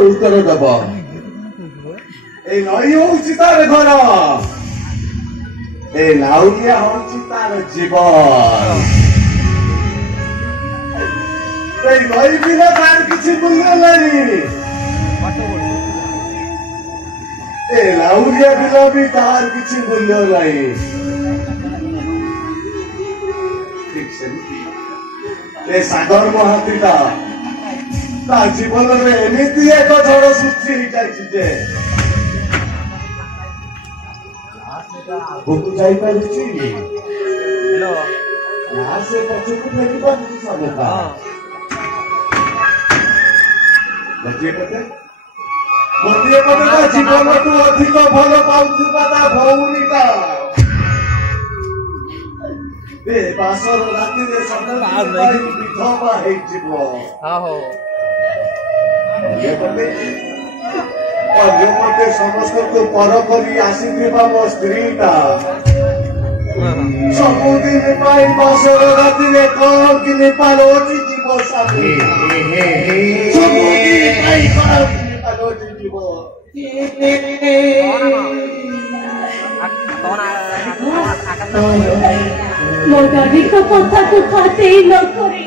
उत्तर दब ए नई होउछि तार घर ए नाउलिया होउछि तार जीवन ए नई बिना तार किछि मूल्य नहीं ए नाउलिया बिना भी तार किछि मूल्य नहीं ठीक से ए सागर महातीटा ता जीवन में एमती एक झड़ सृष्टि जे भूक जापर से पछक फेरी पार्टी समता गोटे पटे जीवन तू अधिक भल पाउथिबा भौनीटा बासर राति विधवा होपटे समस्त को पर कर आसीथिबा मो स्त्रीटा सबुदिन पाई बासर राति कौन कि पालोटी जीव साथी सबुदिन पाई पालोटी जीव मोटारी को कथा को खाते ही न करे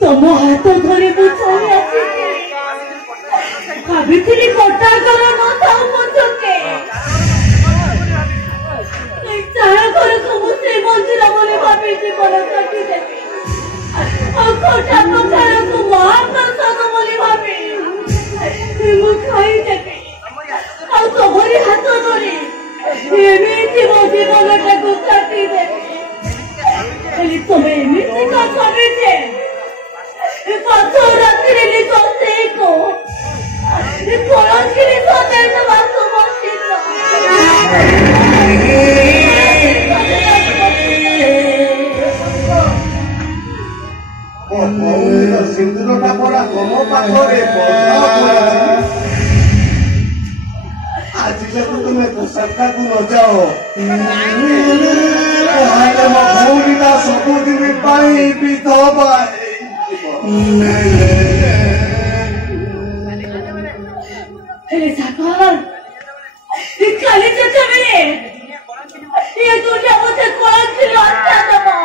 तुम हाथ धरे बुझाई आसी भाभी कटा करो न थाओ मुझके सारा घर को मुझे मंदिर बोले भाभी जीवन काटी देवी और कटा पकारो को मां प्रसाद बोले भाभी मु खाई देवी और तोहरी हाथ धरे एमिति मो जीवनटा को काटी देवी खाली तुम्हें एमिति का समय छे पाछो रात्रि ले तो से को कोरन के लिए तो दे तो वासु मस्जिद ओ सिंदूरटा पड़ा गमो पाखरे आज जब तुम्हें तो सबका को न जाओ तो मो भौरीटा सबुदिन पाई विधवा अरे सागर खाली चचा मेरे ये दुनिया मुझे कौन सी रास्ता दबा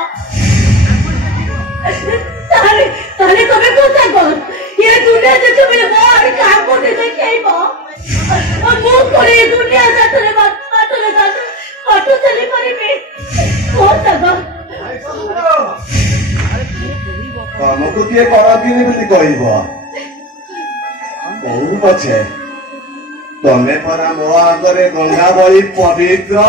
ताले ताले तुम्हें कौन सा कौन ये दुनिया चचा मेरे बाहर काम को दे क्या ही बा और मुंह करे ये दुनिया चचा ने बाटो चली पड़ी में कौन सा कौन काम को किए करा दिने बोली कहबो बहु पछे तमे परा मो आगरे गंगा बली पवित्र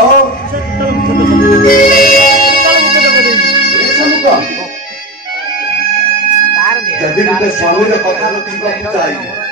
जदि स्वामी कथा रखा चाहिए